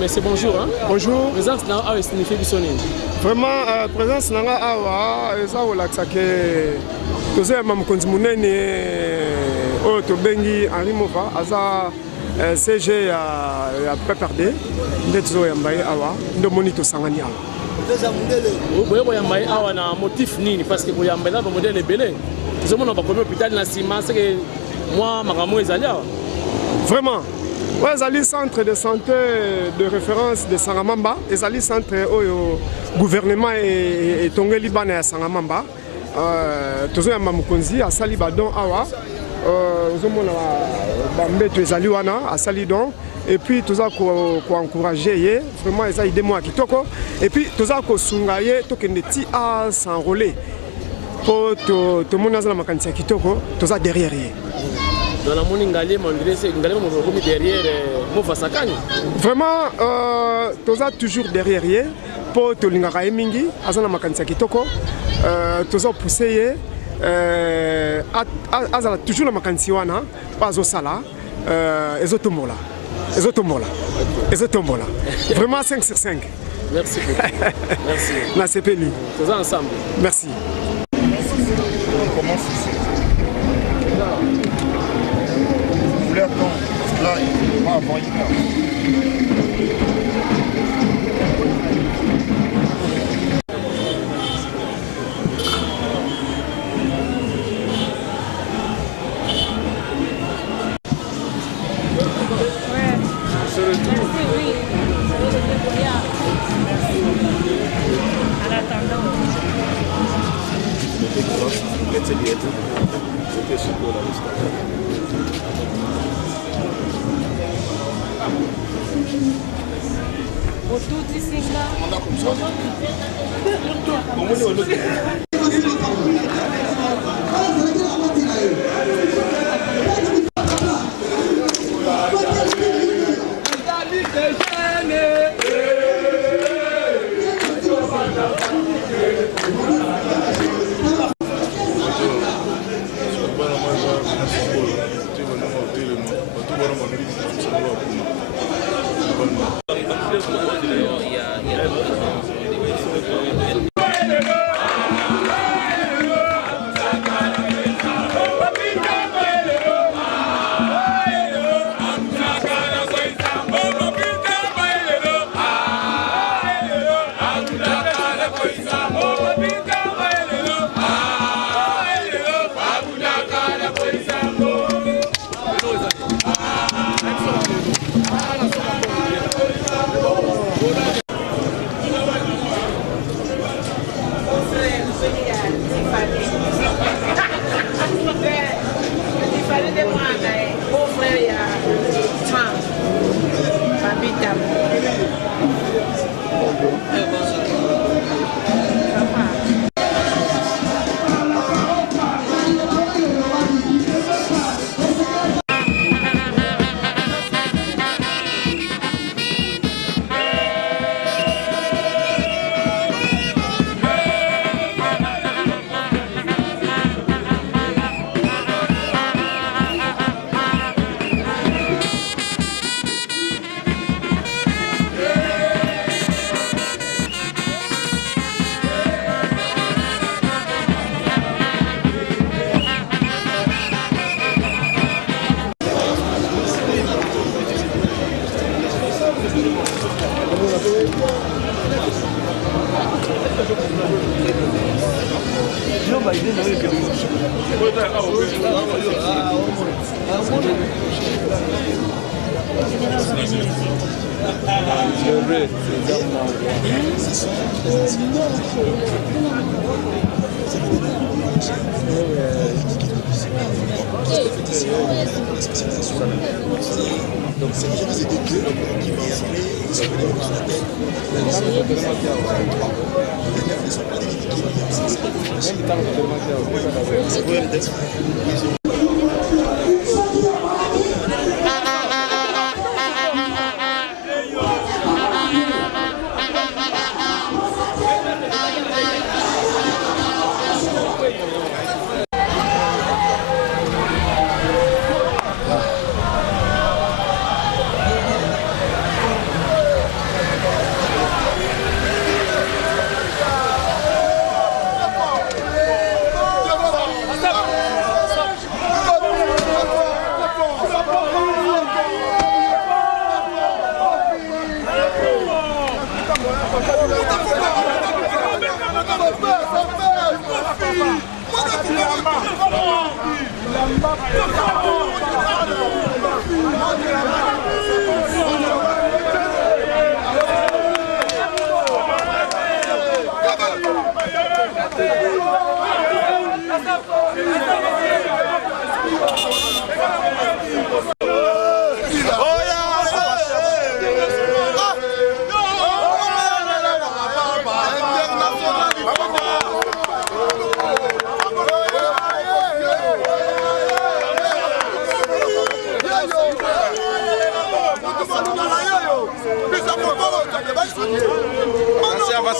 Monsieur, bonjour. Hein? Bonjour. Présence na awa signifie bisoni. Vraiment, présence na nga awa eza olakisa ke tozoyamba mokonzi munene oyo tobengi Henri Mova aza CG ya PPRD nde tozoyamba ye awa nde omoni tosangani awa. Boye koyamba ye awa na motif nini parce que koyamba eza bamodele ebele tozomona bakomi hôpital na nsima seke mwa makambo ezali awa. Vraiment. Oui, ezali centre de santé de référence de Sangamamba, ezali centre oyo gouvernement etongeli bana ya Sangamamba. Tozoyamba mokonzi asali badon awa. Ozomona bambeto ezali wana asali don et puis toza ko encourager ye vraiment eza idée moi kitoko et puis toza ko sunga ye tokende ti a s'enrôler pour to mona za makanisa kitoko toza derrière ye. Dans la moni ngali mandrese ngali mo komi derrière Mova Sakani. Vraiment toza toujours derrière ye pour to lingaka mingi azana makanisa kitoko toza pousser ye azala toujours la makanisi wana pas au sala ezotombola vraiment 5 sur 5. Merci beaucoup. Merci. Na sepeli tous ensemble. Merci. On commence ici. Vous voulez attendre parce que là il va avant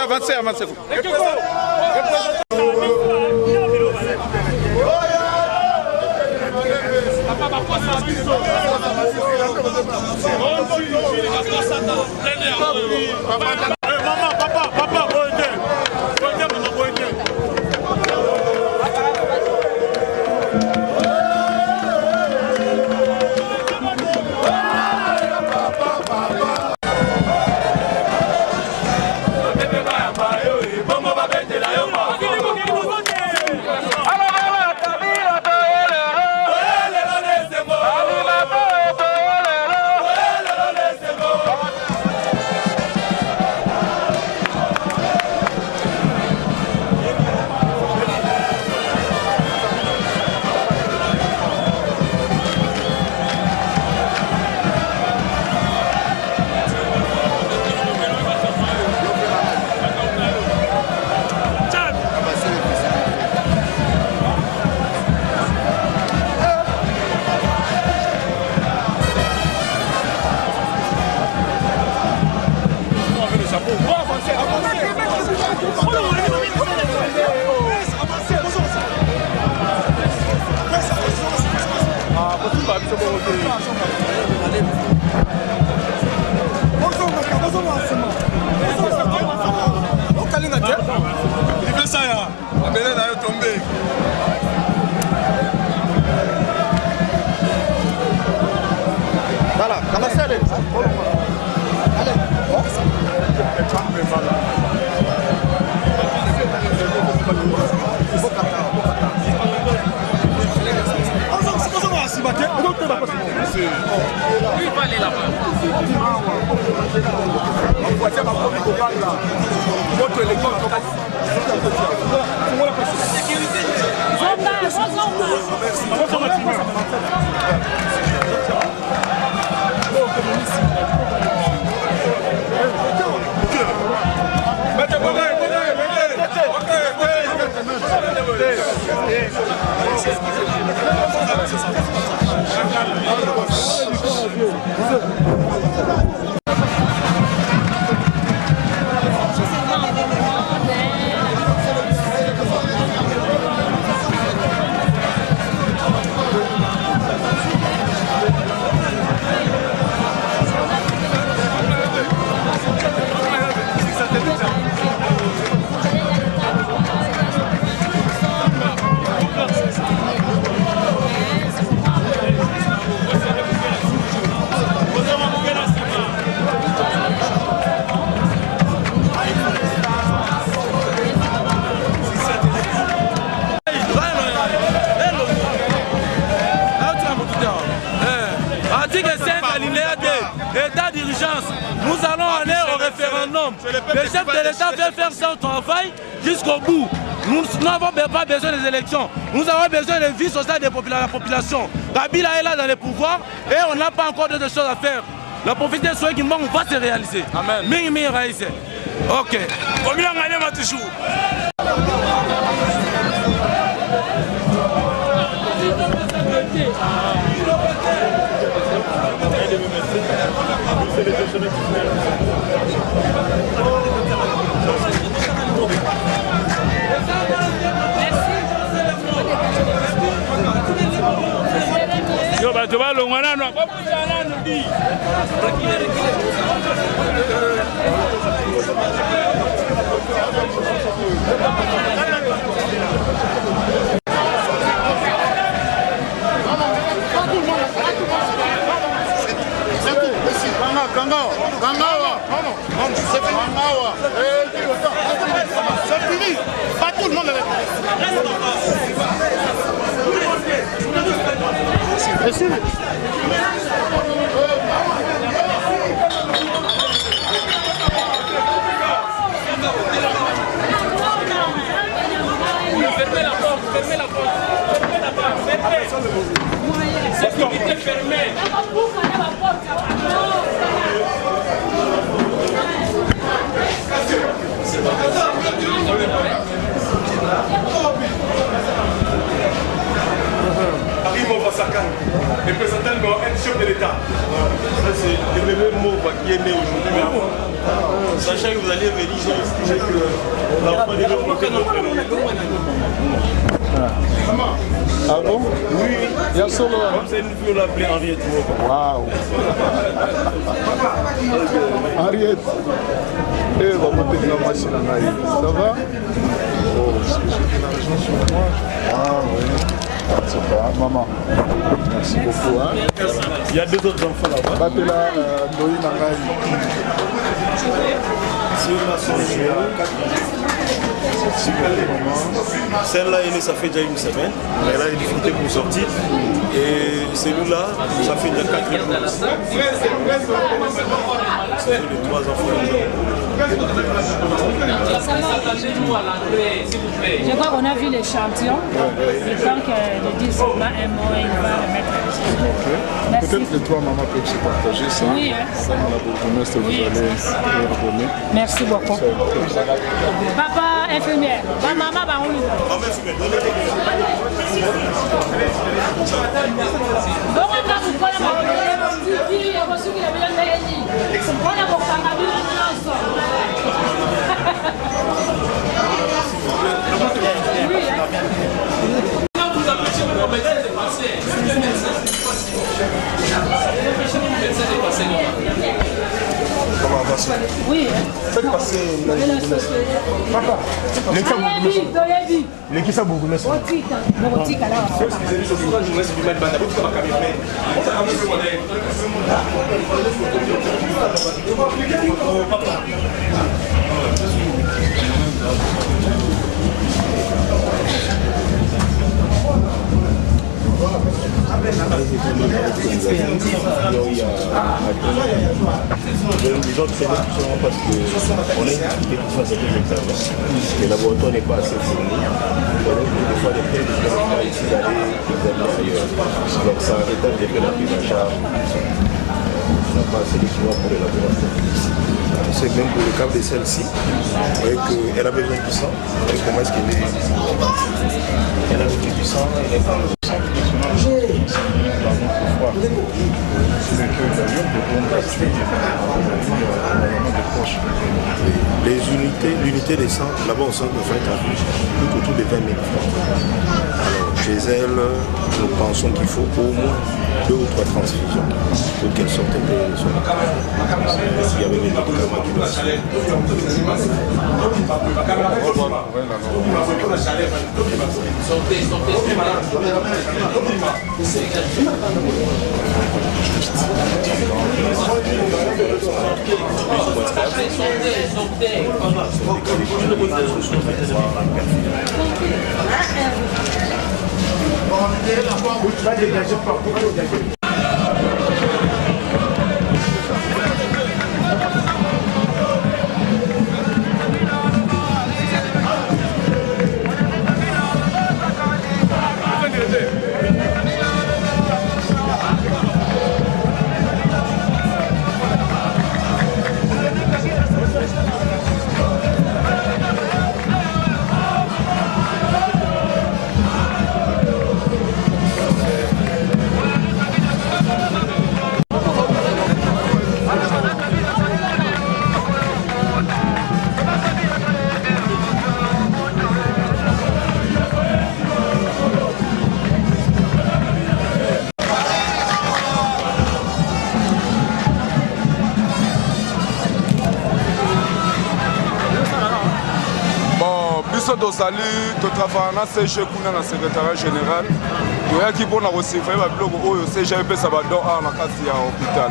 Avancez, avancez. État d'urgence, nous allons aller au référendum. Le chef de l'État veut faire son travail jusqu'au bout. Nous n'avons pas besoin des élections. Nous avons besoin de vie sociale de la population. Kabila est là dans les pouvoirs et on n'a pas encore de choses à faire. La prophétie de ceux qui manquent va se réaliser. Amen. Ok. Combien on gagne toujours? Yo bato balongwa nano babuza nano di C'est fini. Pas tout le monde est là. Merci. Fermez la porte, fermez la porte, fermez la porte, fermez. Sécurité fermée. Arrive au Vassakan, représentant un chef de l'État. Ça, c'est le même mot qui est né aujourd'hui. Sachant que vous allez venir, j'ai dit que on n'a pas de Ah bon? Oui, Il y a solo. comme c'est une fille, on l'appelait Henriette. Waouh. Henriette. Eh, on va monter la machine en arrière. Ça va? Oh, est-ce que j'ai de l'argent sur moi? Ah oui. C'est pas, maman. Merci beaucoup. Hein? Il y a deux autres enfants là-bas. Batela, Ndoyi Nangai. Ceux-là sont joués à 4 Celle-là est née, ça fait déjà une semaine. Elle a une difficulté pour sortir. Et celui-là, ça fait déjà 4 mois. C'est les 3 enfants. Je crois qu'on a vu l'échantillon. Et tant qu'elle dit seulement un mot, il va le mettre ici. Peut-être que toi, maman, peut se partager ça. Oui, hein. Ça, la bourgmestre, vous allez redonner. Merci beaucoup. Papa infirmière, maman, on y va. Oui. Faites passer papa. L'équipe ça beaucoup mais les autres, c'est tout parce qu'on a une difficulté pour faire des examens. Le laboratoire n'est pas assez fourni. Donc, des fois, les tests ne sont pas ici d'aller examiner ailleurs. Donc, ça retarde un peu la prise en charge. On n'a pas assez d'équipement pour les laboratoires. C'est même pour le cas de celle-ci. Vous voyez qu'elle a besoin du sang. Et comment est-ce qu'elle est? Elle a besoin du sang, elle n'est pas. L'unité des centres, là-bas au centre de fin tout autour de 20 000 francs. Alors, chez elle, nous pensons qu'il faut au moins 2 ou 3 transfusions pour qu'elle sorte un peu de son état. S'il y avait des médicaments qui doivent tozali totravaka na CG kuna na secrétariat général toyaki mpona kosurveille babiloko oyo CG epesa badon awa na kati ya hôpital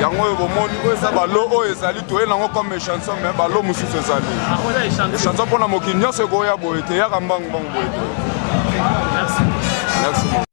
yango oyo bomoni oyo eza balo oyo ezali toye nango comme échanson mais balo mosusu ezali échanson mpona mokili nyonso ekoya boye te eyaka mbangu boye te Merci beaucoup.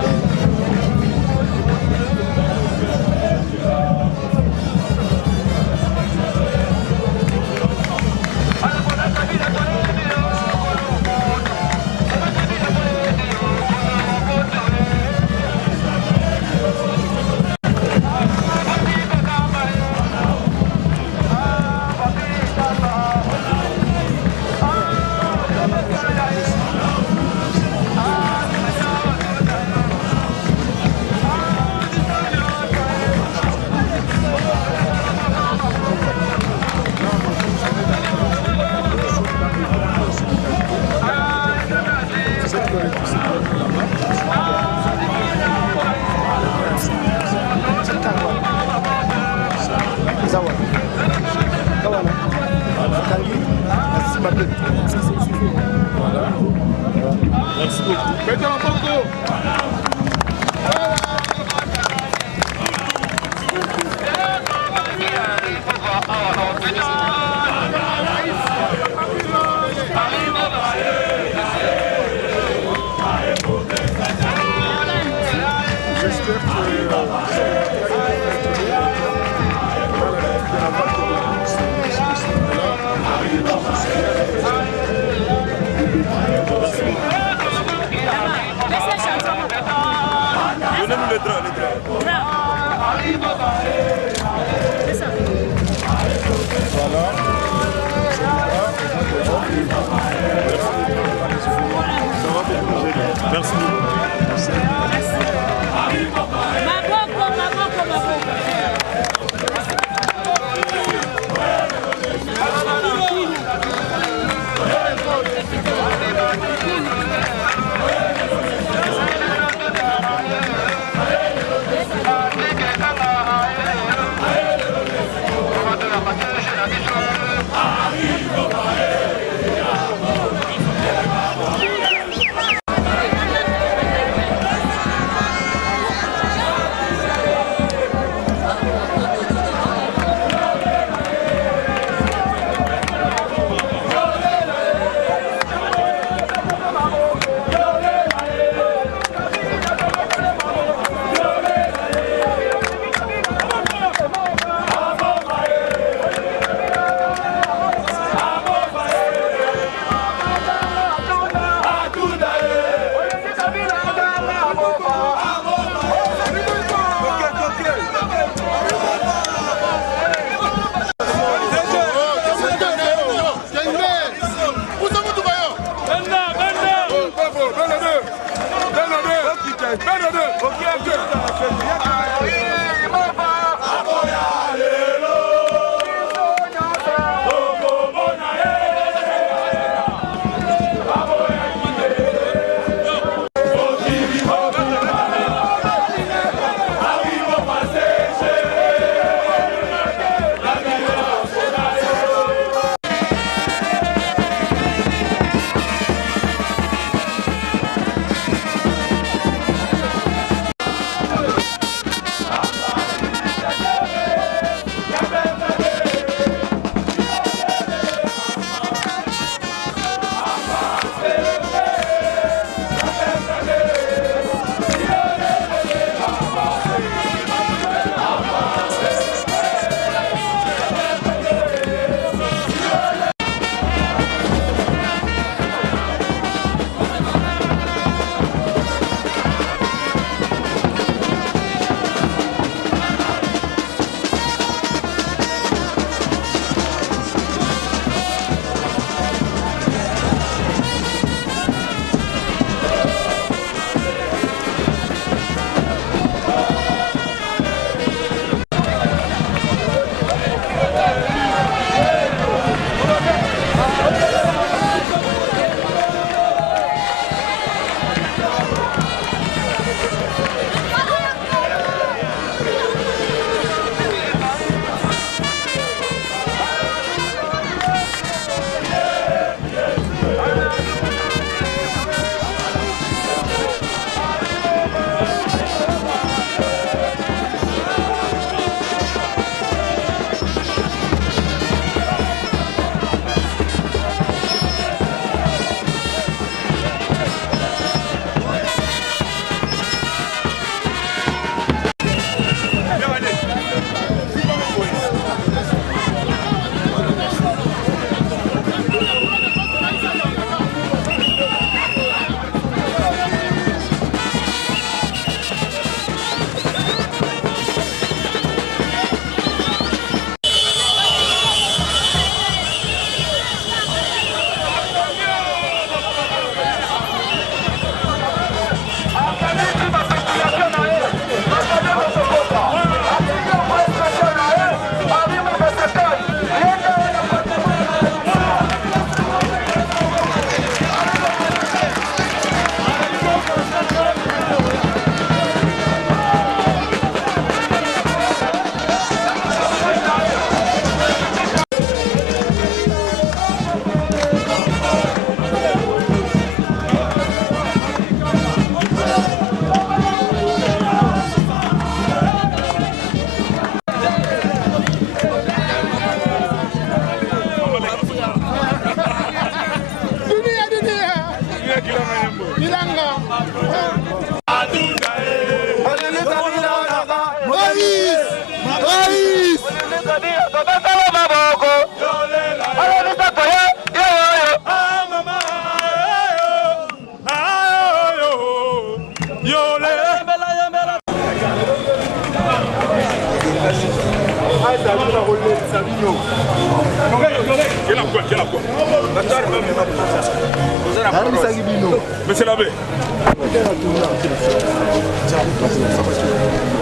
Monsieur l'abbé.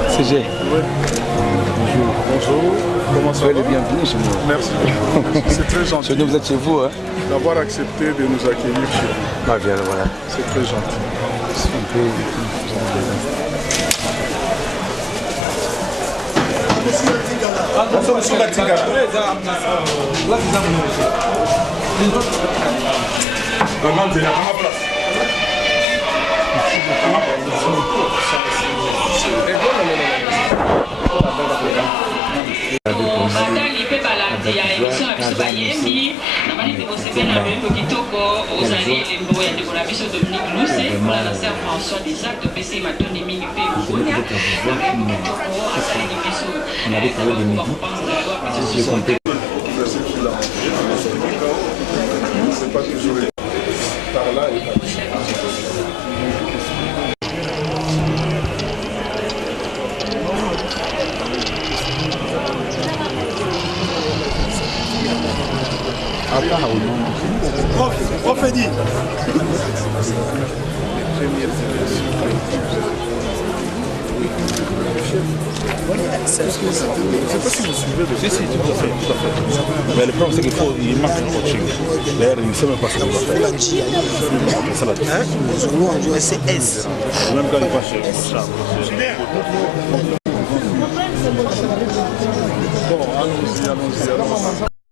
CG. Bonjour. Comment ça va? Soyez les bienvenus chez nous. Merci. C'est très gentil. Chez nous, vous êtes chez vous, hein? D'avoir accepté de nous accueillir chez vous. Ah, bien, voilà. C'est très gentil. batali mpe balandi ya émission ya biso bayembi na balindi kosepela na boyembo kitoko ozali elembo ya ndeko na biso Dominique Luse mpona na ser François Desactes topesi matondi mingi mpe bugonia na boyembo kitoko asaleli biso bakopanzela apesi C'est pas toujours par là et par Prof Eddy. Je ne sais pas si vous suivez de Si, tout à fait. Mais le problème, c'est qu'il manque le coaching. D'ailleurs, il ne sait même pas ce qu'il va faire. C'est ça la différence. On joue CS. Même quand il va chez Charles. Bon, allons-y.